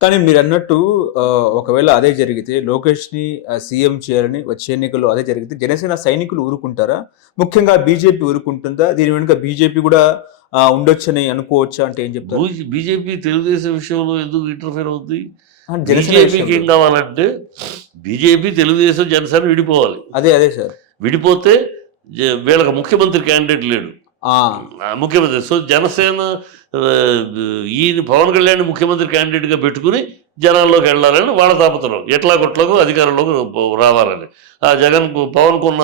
కానీ మీరన్నట్టు ఒకవేళ అదే జరిగితే లోకేష్‌ని సీఎం చేయాలని వచ్చే ఎన్నికల్లో అదే జరిగితే జనసేన సైనికులు ఊరుకుంటారా? ముఖ్యంగా బీజేపీ ఊరుకుంటుందా? దీని వెనుక బీజేపీ గూడా ఉండొచ్చని అనుకోవచ్చా? అంటే ఏం చెప్తారు? బీజేపీ తెలుగుదేశం విషయంలో ఎందుకు ఇంటర్ఫియర్ అవుద్ది? జనసేన బీజేపీకి విషయంలో. ఏం కావాలంటే బీజేపీ, తెలుగుదేశం, జనసేన విడిపోవాలి. అదే సార్. విడిపోతే వీళ్ళకి ముఖ్యమంత్రి క్యాండిడేట్ లేడు. ఆ! ముఖ్యమంత్రి. సో, జనసేన ఆహ్, ఈయన పవన్ కళ్యాణ్‌ని ముఖ్యమంత్రి క్యాండిడేట్‌గా పెట్టుకొని జనాల్లోకి వెళ్ళాలని వాళ్ళ తాపత్రయం. ఎట్లాగొట్లాగో అధికారంలోకి రావాలని. ఆ పవన్‌కున్న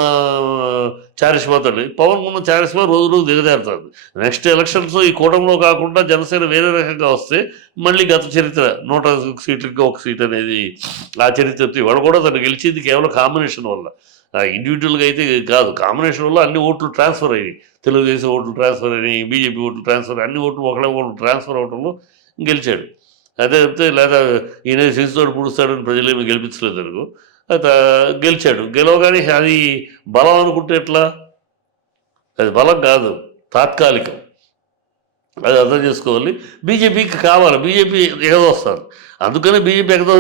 చారిస్మాతోటి పవన్‌కున్న చారిస్మా రోజు రోజు దిగజారుతుంది. నెక్స్ట్ ఎలక్షన్స్ ఈ కూటమిలో కాకుండా జనసేన వేరే రకంగా వస్తే మళ్ళీ గత చరిత్ర 101 సీట్లకి ఒక సీట్ అనేది ఆ చరిత్ర వాడు కూడా తను గెలిచింది కేవలం కాంబినేషన్ వల్ల. ఇండివిజువల్‌గా అయితే కాదు. కాంబినేషన్ వల్ల అన్ని ఓట్లు ట్రాన్స్‌ఫర్ అయ్యాయి. తెలుగుదేశం ఓట్లు ట్రాన్స్‌ఫర్ అయినాయి. బీజేపీ ఓట్లు ట్రాన్స్‌ఫర్ అన్ని ఓట్లు ఒకళ్ళ ఓట్లు ట్రాన్స్‌ఫర్ అవ్వడంలో గెలిచాడు. అదే తప్పితే లేదా ఈయన సెన్సుతోటి పుడుస్తాడని ప్రజలేమి గెలిపించలేదనుకో. అత గెలిచాడు. గెలవగానే అది బలం అనుకుంటే ఎట్లా? అది బలం కాదు. తాత్కాలికం. అది అర్థం చేసుకోవాలి. బీజేపీకి కావాలి. బీజేపీ ఎగదోస్తారు. అందుకనే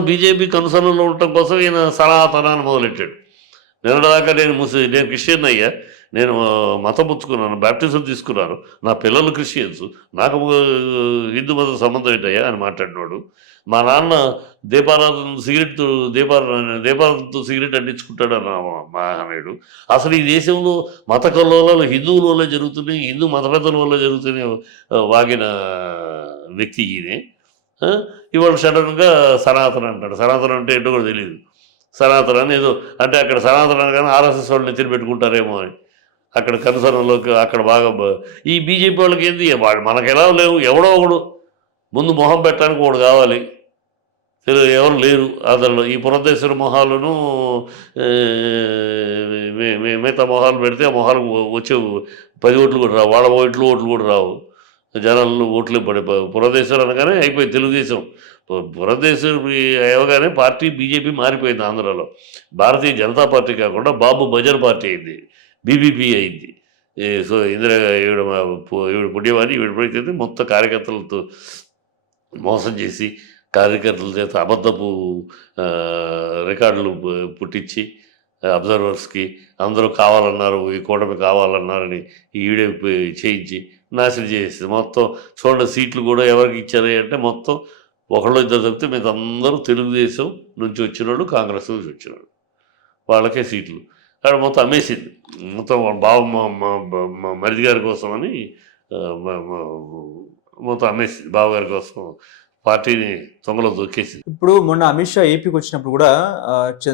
బీజేపీ కనుసన్నలో ఉండటం కోసం ఈయన సనాతనాన్ని మొదలెట్టాడు. నిన్నటిదాకా నేను క్రిస్టియన్ అయ్యా. నేను మతం పుచ్చుకున్నాను. బాప్టిజం తీసుకున్నాను. నా పిల్లలు క్రిస్టియన్స్. నాకు హిందూ మతం సంబంధం ఏంటయ్యా అని మాట్లాడినోడు. మా నాన్న దీపారాధనతో సిగరెట్ అంటించుకుంటాడు మా అనేడు. అసలు ఈ దేశంలో మత కల్లోలాలు హిందువుల వల్లే జరుగుతున్నాయి. హిందూ మత పెద్దల వల్ల జరుగుతున్నాయి వాగిన వ్యక్తి ఈయనే. ఇవాళ సడన్‌గా సనాతన అంటాడు. సనాతనం అంటే ఏంటో కూడా తెలీదు. సనాతన అని ఏదో అంటే అక్కడ సనాతన అనగానే ఆర్ఎస్ఎస్ వాళ్ళు నెత్తిన పెట్టుకుంటారేమో అని. అక్కడ కనుసరణలోకి అక్కడ బాగా ఈ బీజేపీ వాళ్ళకి ఏంది మనకెలా లేవు. ఎవడో ఒకడు ముందు మొహం పెట్టడానికి ఒకడు కావాలి. ఎవరు లేరు అదల్లో. ఈ పురంధేశ్వరి మొహాలను మిగతా మొహాలు పెడితే ఆ మొహాలు వచ్చే 10 ఓట్లు కూడా రావు. వాళ్ళ ఓట్లు కూడా రావు. జనాల్లో ఓట్లు పడే పురంధేశ్వరి అనగానే అయిపోయింది తెలుగుదేశం. పురంధేశ్వరి అవ్వగానే పార్టీ బీజేపీ మారిపోయింది ఆంధ్రాలో. భారతీయ జనతా పార్టీ కాకుండా బాబు భజన్ పార్టీ అయింది. బీబీపీ అయింది. సో ఈవిడ పుణ్యవాణి ఈవిడ మొత్తం కార్యకర్తలతో మోసం చేసి కార్యకర్తల చేత అబద్ధపు రికార్డులు పుట్టించి అబ్జర్వర్స్కి అందరూ కావాలన్నారు, ఈ కూటమి కావాలన్నారని ఈవిడే చేయించి నాశనం చేసేది. మొత్తం చూడండి సీట్లు కూడా ఎవరికి ఇచ్చారు అంటే మొత్తం ఒకళ్ళు ఇద్దరు తప్పితే మీద అందరూ తెలుగుదేశం నుంచి వచ్చినోళ్ళు, కాంగ్రెస్ నుంచి వచ్చినోళ్ళు వాళ్ళకే సీట్లు. అక్కడ మొత్తం అమ్మేసింది. మొత్తం మరిది గారి కోసం అని మొత్తం అమ్మేసింది. బావగారి కోసం పార్టీని తొంగలో దొక్కేసింది. ఇప్పుడు మొన్న అమిత్ షా ఏపీకి వచ్చినప్పుడు కూడా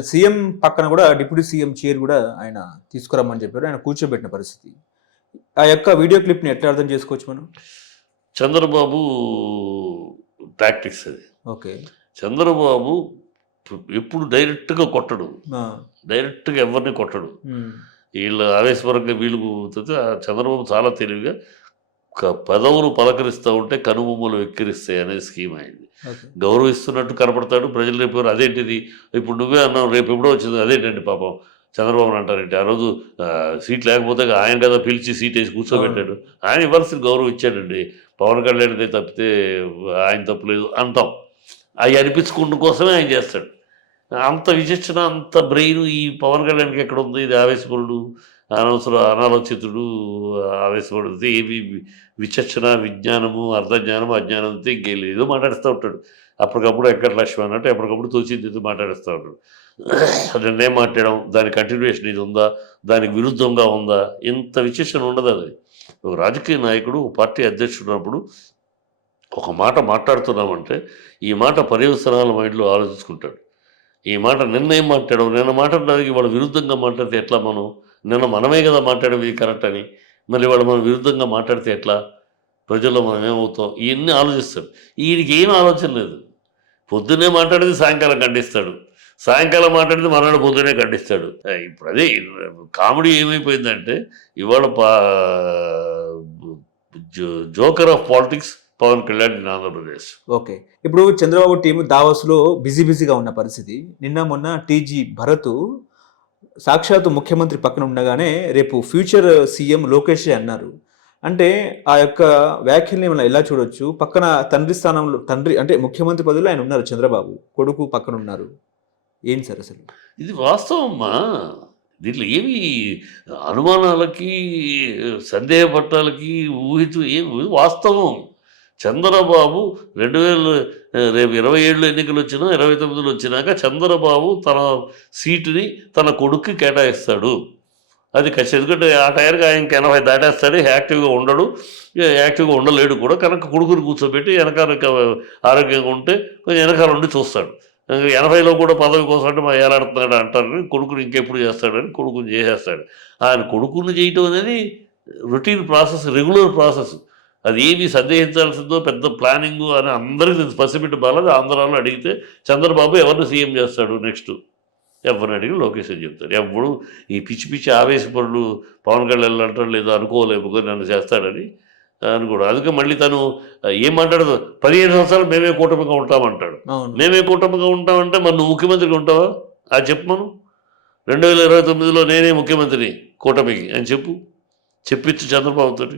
సీఎం పక్కన కూడా డిప్యూటీ సీఎం చైర్ కూడా ఆయన తీసుకురమ్మని చెప్పారు. ఆయన కూర్చోబెట్టిన పరిస్థితి. ఆ యొక్క వీడియో క్లిప్‌ని ఎట్లా అర్థం చేసుకోవచ్చు మనం? చంద్రబాబు టాక్టిక్స్ అది. ఓకే. చంద్రబాబు ఎప్పుడు డైరెక్ట్‌గా కొట్టడు. ఆ! డైరెక్ట్‌గా ఎవరిని కొట్టడు. వీళ్ళు ఆవేశపరంగా వీళ్ళు చంద్రబాబు చాలా తెలివిగా పదవులు పలకరిస్తూ ఉంటే కనుబొమ్మలు వెక్కిరిస్తాయి అనే స్కీమ్ అయింది. గౌరవిస్తున్నట్టు కనపడతాడు. ప్రజలు రేపు అదేంటిది ఇప్పుడు నువ్వే అన్నావు రేపు ఎప్పుడో వచ్చింది అదేంటండి పాపం చంద్రబాబుని అంటారేంటి ఆ రోజు సీట్ లేకపోతే ఆయన కదా పిలిచి సీట్ వేసి కూర్చోబెట్టాడు. ఆయన ఇవ్వాల్సిన గౌరవం ఇచ్చాడండి. పవన్ కళ్యాణ్‌దే తప్పితే ఆయన తప్పులేదు అంటాం. అవి అనిపించుకోవడం కోసమే ఆయన చేస్తాడు. అంత విచక్షణ అంత బ్రెయిన్ ఈ పవన్ కళ్యాణ్‌కి ఎక్కడుంది? ఇది ఆవేశపరుడు, అనాలోచితుడు, ఆవేశపడితే ఏమి విచక్షణ, విజ్ఞానము, అర్ధజ్ఞానము, అజ్ఞానంతో ఇంకేదో మాట్లాడుతూ ఉంటాడు. అప్పటికప్పుడు వెంకట లక్ష్మి అన్నట్టు ఎప్పటికప్పుడు తోచింది మాట్లాడుతూ ఉంటాడు. నిన్నేం మాట్లాడడం, దాని కంటిన్యూషన్ ఇది ఉందా, దానికి విరుద్ధంగా ఉందా, ఇంత విచక్షణ ఉండదు. అది ఒక రాజకీయ నాయకుడు పార్టీ అధ్యక్షుడు ఉన్నప్పుడు ఒక మాట మాట్లాడుతున్నామంటే ఈ మాట పర్యవసనాల మైండ్లో ఆలోచించుకుంటాడు. ఈ మాట నిన్నేం మాట్లాడడం, నిన్న మాట్లాడడానికి వాళ్ళ విరుద్ధంగా మాట్లాడితే ఎట్లా మనం? నిన్న మనమే కదా మాట్లాడేది కరెక్ట్ అని. మళ్ళీ వాళ్ళు మనం విరుద్ధంగా మాట్లాడితే ఎట్లా? ప్రజల్లో మనం ఏమవుతాం? ఇవన్నీ ఆలోచిస్తాడు. ఈయనకి ఏం ఆలోచన లేదు. పొద్దున్నే మాట్లాడేది సాయంకాలం ఖండిస్తాడు. సాయంకాలం మాట్లాడితే మర్నాడు పొద్దున్నే ఖండిస్తాడు. ఇప్పుడు అదే కామెడీ ఏమైపోయిందంటే ఇవాళ joker of politics Pawan Kalyan in Andhra Pradesh. Okay. ఇప్పుడు చంద్రబాబు టీమ్ దావోస్‌లో బిజీగా ఉన్న పరిస్థితి. నిన్న మొన్న టీజీ భరత్ సాక్షాత్తు ముఖ్యమంత్రి పక్కన ఉండగానే రేపు ఫ్యూచర్ సీఎం లోకేషే అన్నారు. అంటే ఆ యొక్క వ్యాఖ్యల్ని మనం ఎలా చూడొచ్చు? పక్కన తండ్రి స్థానంలో తండ్రి అంటే ముఖ్యమంత్రి పదవిలో ఆయన ఉన్నారు చంద్రబాబు. కొడుకు పక్కన ఉన్నారు. ఏంటి సార్ అసలు? ఇది వాస్తవమ్మా. దీంట్లో ఏమి అనుమానాలకి, సందేహపట్టాలకి, ఏమి వాస్తవం. చంద్రబాబు 2000 రేపు 27లో ఎన్నికలొచ్చినా, 29లో వచ్చినాక చంద్రబాబు తన సీటుని తన కొడుక్కి కేటాయిస్తాడు. అది ఖచ్చితంగా. ఎందుకంటే ఆ టైంకి ఆయనకి 80 దాటేస్తాడు. యాక్టివ్‌గా ఉండడు. యాక్టివ్‌గా ఉండలేడు కూడా. కనుక కొడుకుని కూర్చోబెట్టి వెనకాల ఆరోగ్యంగా ఉంటే కొంచెం వెనకాల ఉండి చూస్తాడు. 80లో కూడా పదవి కోసం అంటే మరి ఏలాడుతున్నాడు అంటారని కొడుకుని ఇంకెప్పుడు చేస్తాడని కొడుకుని చేసేస్తాడు. ఆయన కొడుకుని చేయటం అనేది రొటీన్ ప్రాసెస్, రెగ్యులర్ ప్రాసెస్. అది ఏమి సందేహించాల్సిందో పెద్ద ప్లానింగు అని అందరికీ తెలుసు. పసిబిడ్డ బాలాజీ ఆంధ్రాలో అడిగితే చంద్రబాబు ఎవరిని సీఎం చేస్తాడు నెక్స్ట్ ఎవరిని అడిగి లోకేష్ అని చెప్తాడు. ఎవ్వడు ఈ పిచ్చి పిచ్చి ఆవేశపరులు పవన్ కళ్యాణ్ అంటాడు లేదా అనుకోలేము నన్ను చేస్తాడని అనుకోడు. అందుకే మళ్ళీ తను ఏం మాట్లాడదు, 15 సంవత్సరాలు మేమే కూటమిగా ఉంటామంటాడు. అవును. మేమే కూటమిగా ఉంటామంటే మరి నువ్వు ముఖ్యమంత్రిగా ఉంటావా? అది చెప్పు మనం. 2029లో నేనే ముఖ్యమంత్రిని కూటమికి అని చెప్పు. చెప్పించు చంద్రబాబుతోటి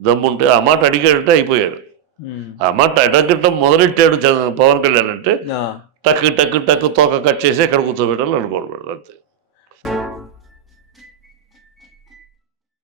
దమ్ముంటే. ఆ మాట అడిగాడంటే అయిపోయాడు. హ్మ్. ఆ మాట అడగటం మొదలెట్టాడు పవన్ కళ్యాణ్ అంటే ఆ! టక్ టక్ టక్ తోక కట్ చేసి ఎక్కడ కూర్చోబెట్టాలి అనుకోవడం అంతే.